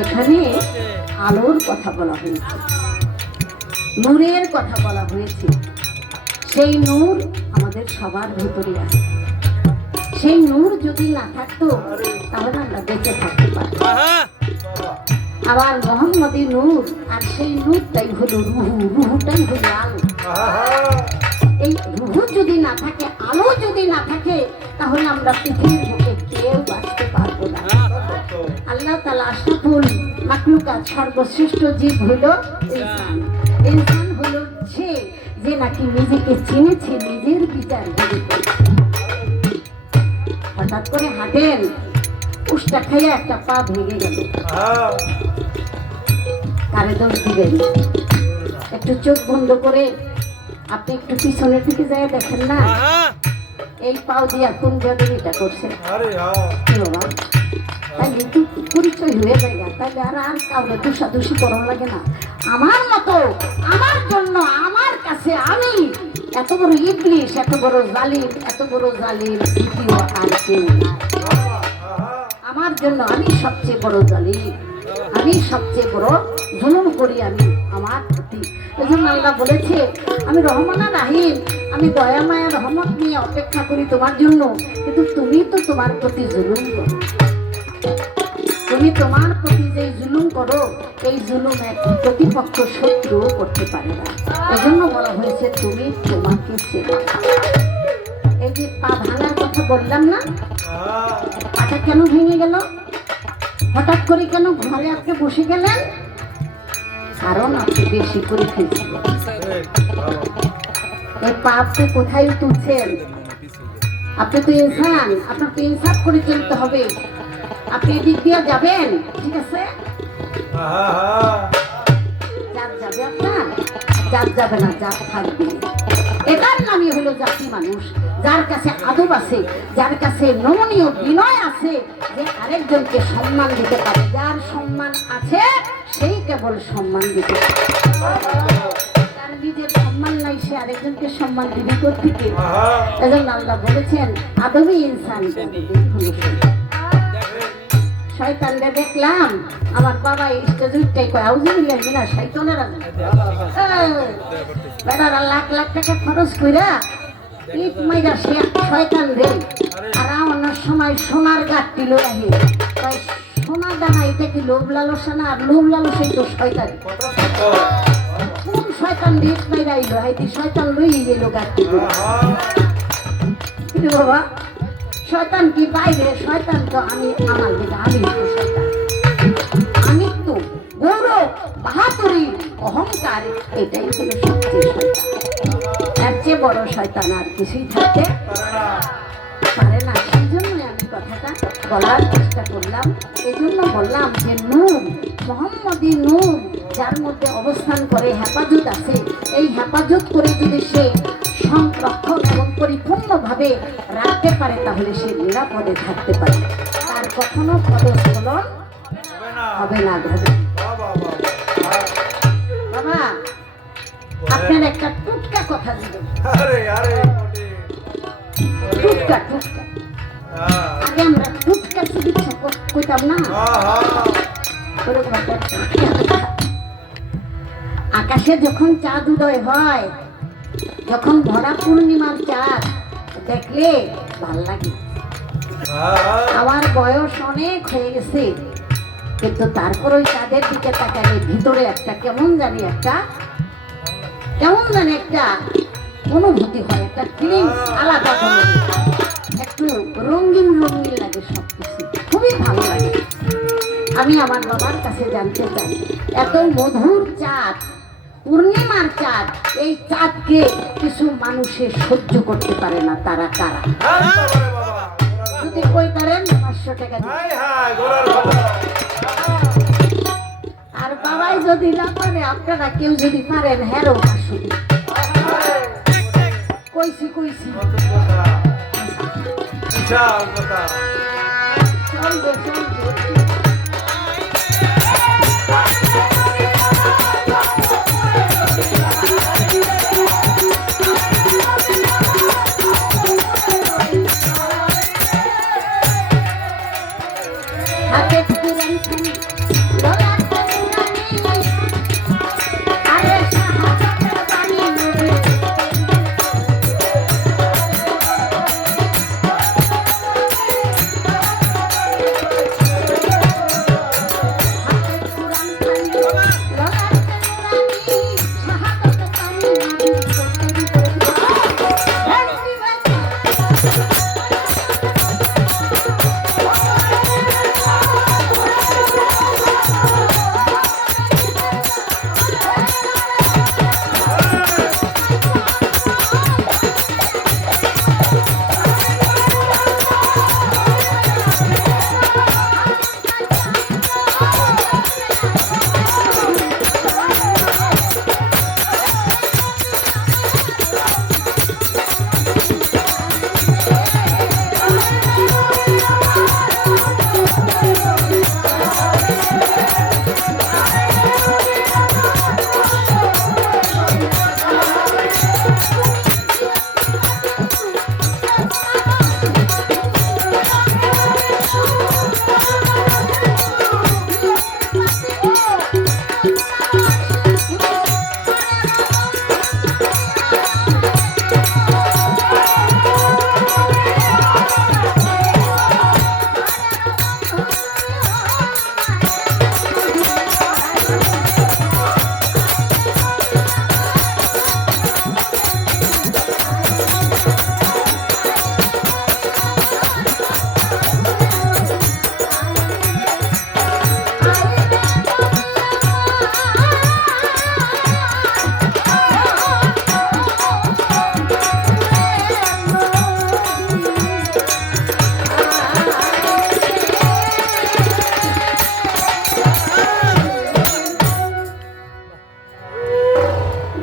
এখানে আলোর কথা বলা হয়েছে, নূরের কথা বলা হয়েছে। সেই নূর আমাদের সবার ভিতরে আছে। সেই নূর যদি না থাকতো তাহলে আমরা বেঁচে থাকতে পারতাম। আবার মোহাম্মদী নূর, আর সেই নূরটাই হলো রুহু, রুহুটাই হলো আলো। এই রুহু যদি না থাকে, আলো যদি না থাকে, তাহলে আমরা পৃথিবীর বুকে কেউ বাঁচতে পারবো না। আল্লাহ তাআলা আশরাফুল মাখলুকাত, সর্বশ্রেষ্ঠ জীব হলো ইনসান। ইনসান হলো সে যে নাকি নিজেকে চিনেছে, নিজের বিচার করেছে। হঠাৎ করে হাঁটেন, উষ্টা খাইয়া একটা পা ভেঙে গেল, কারে দোষ দিবেন? একটু চোখ বন্ধ করে আপনি একটু পিছনের দিকে যায় দেখেন না, এই পাও দিয়া কোন বেদবিটা করছে। তাহলে একটু পরিচয় হয়ে যায়, তাহলে আর কাউকে দোষাদোষি করানো লাগে না। আমার মতো, আমার জন্য, আমার কাছে আমি এত বড় ইবলিশ, এত বড় জালিম, এত বড় জালিম দ্বিতীয় আর কেউ নাই। আমার জন্য আমি সবচেয়ে বড় জালিম, আমি সবচেয়ে বড় জুলুম করি আমি আমার প্রতি। এই জন্য আল্লাহ বলেছে, আমি রহমান আর রাহিম, আমি দয়া মায়া রহমত নিয়ে অপেক্ষা করি তোমার জন্য, কিন্তু তুমি তো তোমার প্রতি জুলুম করো। তুমি তোমার প্রতি যে জুলুম করো, এই জুলুম এক প্রতিপক্ষ শত্রু করতে পারে না। এজন্য বলা হয়েছে তুমি তোমাকে চেনো। এই যে পা ভাঙার কথা বললাম না, পাটা কেন ভেঙে গেল? হঠাৎ করে কেন ঘরে আজকে বসে গেলেন? কারণ আপনি বেশি করে খেয়েছিলেন। এই পা আপনি কোথায় তুলছেন? আপনি তো ইনসান, আপনার তো ইনসাফ করে চলতে হবে। আপনি এদিক দিয়ে যাবেন, ঠিক আছে? জাত যাবে আপনার? জাত যাবে না, জাত থাকবে। এটার নামই হলো জাতি মানুষ, যার কাছে আদব আছে, যার কাছে নমনীয় বিনয় আছে, যে আরেকজনকে সম্মান দিতে পারে। যার সম্মান আছে সেই কেবল সম্মান দিতে পারে। যার নিজের সম্মান নাই, সে আরেকজনকে সম্মান দিবি কোত্থেকে? এজন্য আল্লাহ বলেছেন আদবি ইনসান। শয়তানকে দেখলাম আমার বাবা স্টেজে কয় আউযুবিল্লাহ মিনাশ শাইতানির রাজিম, বেটারা লাখ লাখ টাকা খরচ কইরা ইট মাইরা সে শয়তান রে। আর আমার সময় সোনার গাঁটটি লই আহে, কয় সোনা দানা এটা কি লোভ লালসা না? আর লোভ লালসাই তো শয়তান। কোন শয়তান ইট মাইরা আইলো? হাইতি শয়তান লই গেল গাঁটটি। কি বাবা, শয়তান কি বাইরে? শয়তান তো আমি, আমার দিকে আমি তো শয়তান। আমি তো গৌরব, বাহাদুরি, অহংকার, এটাই হলো সবচেয়ে শয়তান। এর চেয়ে বড় শয়তান আর কিছুই থাকতে পারে না। সেই জন্যই আমি কথাটা বলার চেষ্টা করলাম। এই জন্য বললাম যে নূর, মোহাম্মদী নূর যার মধ্যে অবস্থান করে, হেফাজত আছে। এই হেফাজত করে যদি সে সংরক্ষণ এবং পরিপূর্ণভাবে রাখতে পারে, তাহলে সে নিরাপদে থাকতে পারে, তার কখনো পদস্খলন হবে না। বাবা, আপনার একটা টুটকা কথা দিবেন। টুটকা টুটকা আগে আমরা টুটকা চিকিৎসা কইতাম না? আকাশে যখন চাঁদ উদয় হয়, যখন ভরা পূর্ণিমার চাঁদ দেখলে ভাল লাগে। আমার বয়স অনেক হয়ে গেছে, কিন্তু তারপর ওই চাঁদের দিকে তাকালে ভিতরে একটা কেমন জানি একটা অনুভূতি হয়, একটা ফিলিংস আলাদা, একটু রঙিন রঙিন লাগে, সবকিছু খুবই ভালো লাগে। আমি আমার বাবার কাছে জানতে চাই, এত মধুর চাঁদ, পূর্ণিমার চাঁদ, এই চাঁদকে কিছু মানুষের সহ্য করতে পারে না, তারা কারা? যদি কই পারেন 500 টাকা আর বাবাই যদি না পারে, আপনারা কেউ যদি পারেন, হ্যারো 500 কইছি কইছি হাতে কুরান খানি ললাটে নুরানি আরে শাহাদাতের বাণী নবী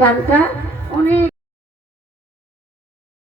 গানটা অনেক